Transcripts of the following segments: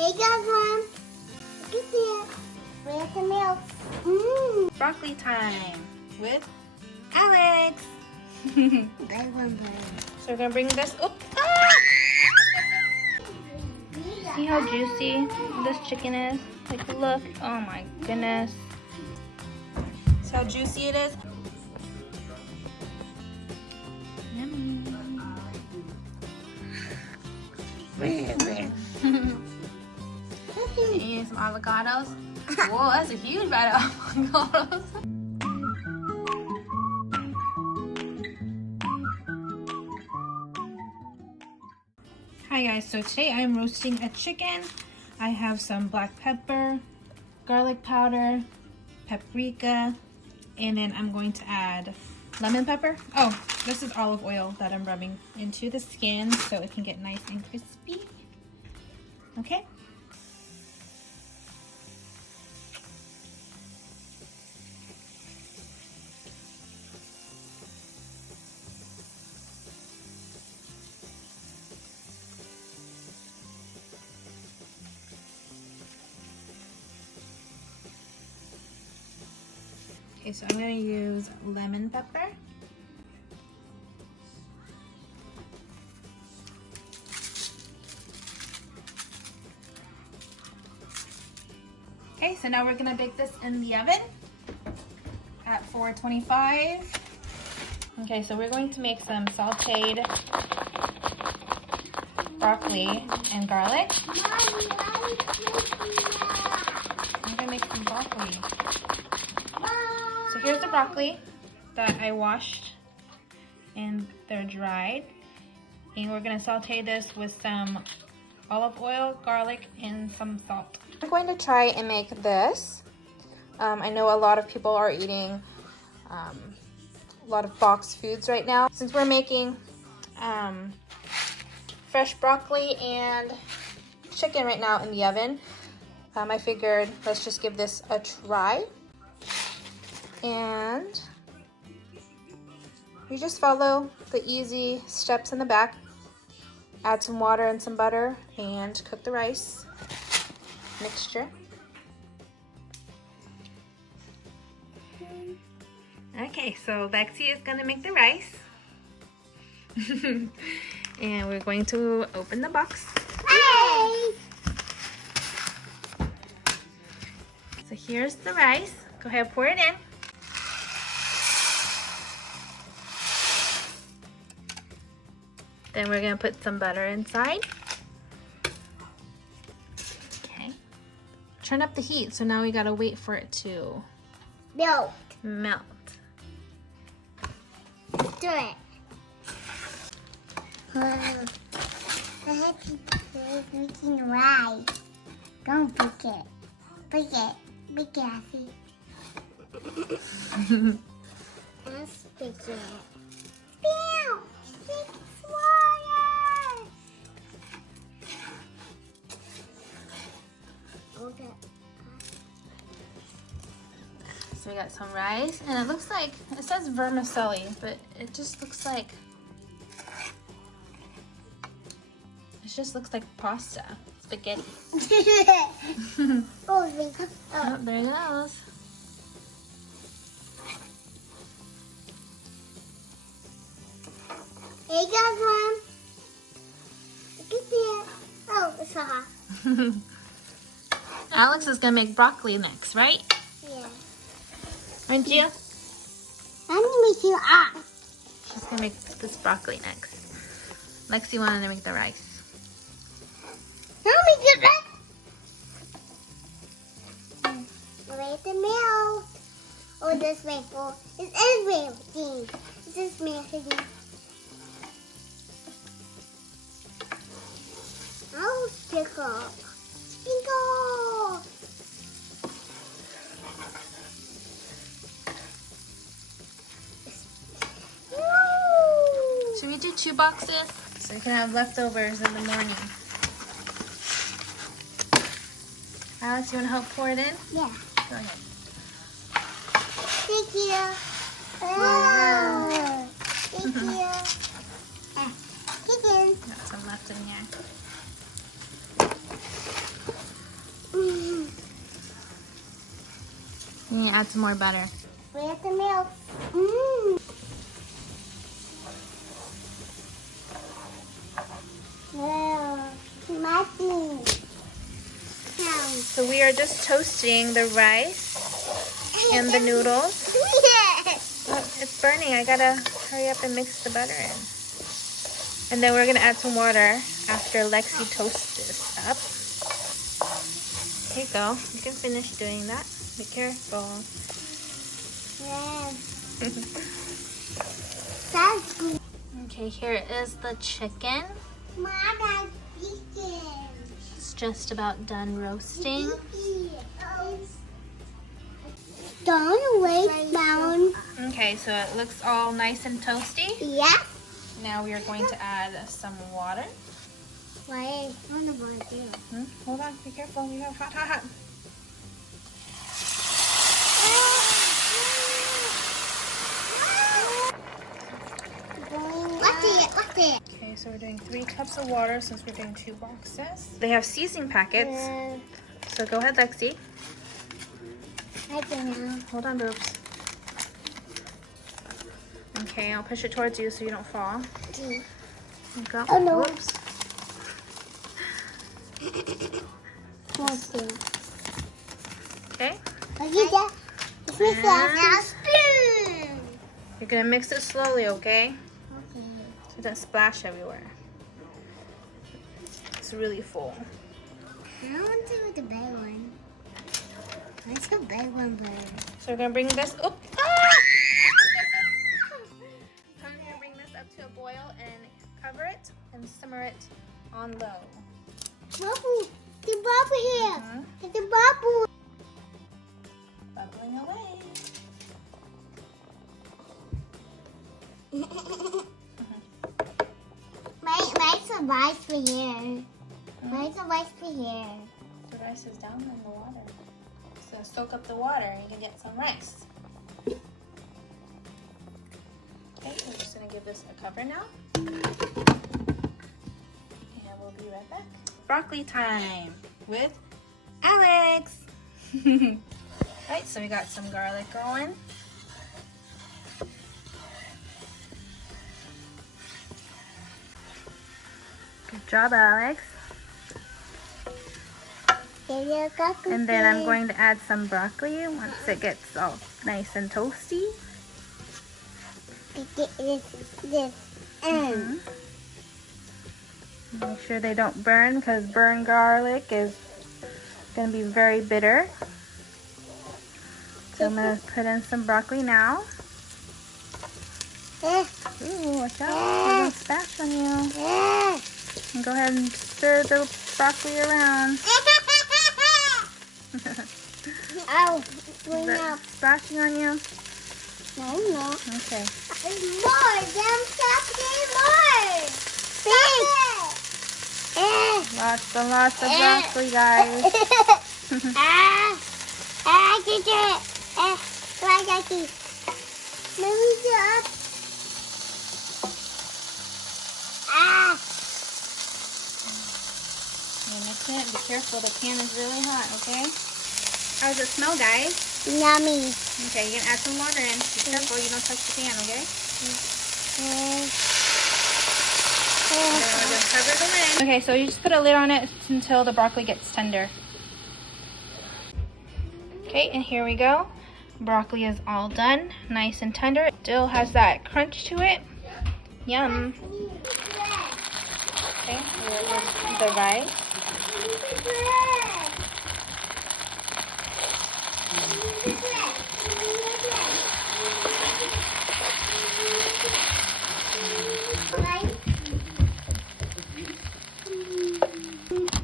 you go, Mom. Look at it. Where's the milk? Mmm. Broccoli time with Alex. Big one, So we're gonna bring this. Oh, see how juicy this chicken is? Like, look. Oh my goodness. See how juicy it is? Yummy. And some avocados. Whoa, that's a huge bite of avocados. Hi guys, so today I'm roasting a chicken. I have some black pepper, garlic powder, paprika, and then I'm going to add lemon pepper. Oh, this is olive oil that I'm rubbing into the skin so it can get nice and crispy. Okay. Okay, so I'm going to use lemon pepper. Okay, so now we're going to bake this in the oven at 425. Okay, so we're going to make some sautéed broccoli and garlic. I'm going to make some broccoli. So here's the broccoli that I washed and they're dried. And we're going to saute this with some olive oil, garlic, and some salt. I'm going to try and make this. I know a lot of people are eating a lot of boxed foods right now. Since we're making fresh broccoli and chicken right now in the oven, I figured let's just give this a try. And you just follow the easy steps in the back. Add some water and some butter and cook the rice mixture. Okay, so Lexi is gonna make the rice. And we're going to open the box. Hey! So here's the rice. Go ahead, pour it in. Then we're gonna put some butter inside. Okay. Turn up the heat, so now we gotta wait for it to Milk. melt. Do it. I have to make it right. Don't pick it. Pick it. Pick it, I see. Let's pick it. Pew! It's water! Okay. So we got some rice, and it looks like, it says vermicelli, but it just looks like, pasta, spaghetti. Oh, Oh, there it goes. Hey guys, Mom. Look at that. Oh, it's hot. Alex is gonna make broccoli next, right? Yeah. Aren't you? I'm gonna make you hot. She's gonna make this broccoli next. Lexi wanted to make the rice. Let me get that. Where's the milk? Oh, this maple. It's everything. It's just maple. Oh, sprinkle. Sprinkle. Woo. Should we do 2 boxes? So we can have leftovers in the morning. Alex, you want to help pour it in? Yeah. Go ahead. Thank you. Wow. Thank you. Chicken. Got some left in here. You need to add some more butter. Where's the milk? Mmm. Wow. Nothing. So we are just toasting the rice and the noodles. Yes. Oh, it's burning. I gotta hurry up and mix the butter in. And then we're gonna add some water after Lexi toasts this up. Here you go. You can finish doing that. Be careful. Yes. That's good. Okay, here is the chicken. Mama, chicken. It's just about done roasting. Don't wait down. Okay, so it looks all nice and toasty. Yeah. Now we are going to add some water. Wait, I don't want to. Hold on, be careful. You have hot, hot, hot. What's it? Okay, so we're doing 3 cups of water since we're doing 2 boxes. They have seasoning packets. So go ahead, Lexi. I don't know. Hold on, boobs. Okay, I'll push it towards you so you don't fall. There you go. Oh, no. Whoops. Okay. Now spoon. You're gonna mix it slowly, okay? Okay. So it doesn't splash everywhere. It's really full. I want to do with the big one. What's the big one better? So we're gonna bring this up. Ah! I'm gonna bring this up to a boil and cover it and simmer it on low. Bubble. The bubble here. Mhm. It's the bubble. Bubbling away. Where's the rice for here? Where's the rice for here? The rice is down in the water. So soak up the water and you can get some rice. Okay, we're just gonna give this a cover now. And we'll be right back. Broccoli time with Alex. Right, so we got some garlic going. Good job, Alex. And then I'm going to add some broccoli once it gets all nice and toasty. This. Make sure they don't burn because burned garlic is going to be very bitter. So I'm going to put in some broccoli now. Ooh, watch out. They're going to splash on you. And go ahead and stir the broccoli around. Ow, Is it splashing on you? No, no. Okay. More, them more. Big. Lots and lots of broccoli, guys. Get it. Like I see. Move it up. You mix it. Be careful. The pan is really hot, okay? How does it smell, guys? Yummy. Okay, you can add some water in. Be careful. You don't touch the pan, okay? Then we're going to cover the lid. Okay, so you just put a lid on it until the broccoli gets tender. Okay, and here we go. Broccoli is all done. Nice and tender. It still has that crunch to it. Yum. Okay, here is the rice.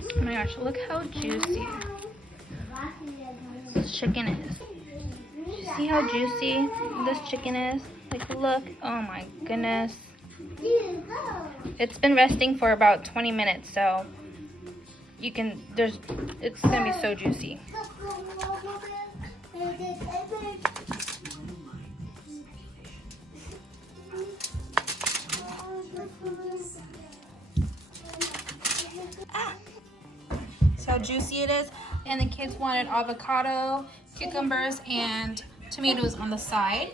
Oh my gosh, look how juicy this chicken is. See how juicy this chicken is? Like, look. Oh my goodness. It's been resting for about 20 minutes, so you can, it's gonna be so juicy. See how juicy it is? And the kids wanted avocado, cucumbers, and tomatoes on the side.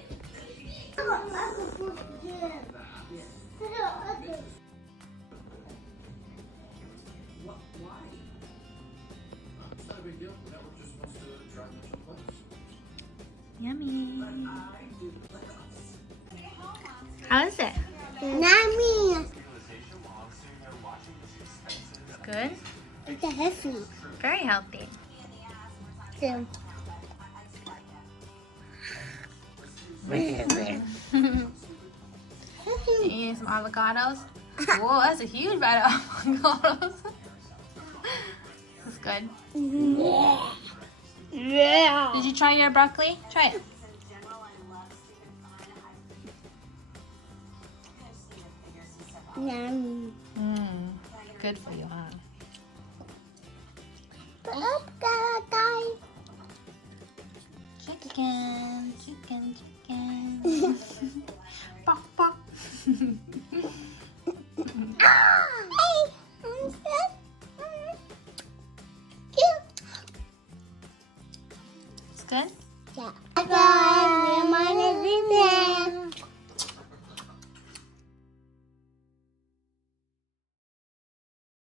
Yummy. How is it? Yummy. Good? It's healthy. Very healthy. So. And some avocados. Whoa, that's a huge bite of avocados. That's good. Yeah. Did you try your broccoli? Try it. Yummy. Good for you, huh? But I'm gonna die. Chicken, chicken, chicken. Bok, bok. Hey, I'm sick. It's good? Yeah. Bye.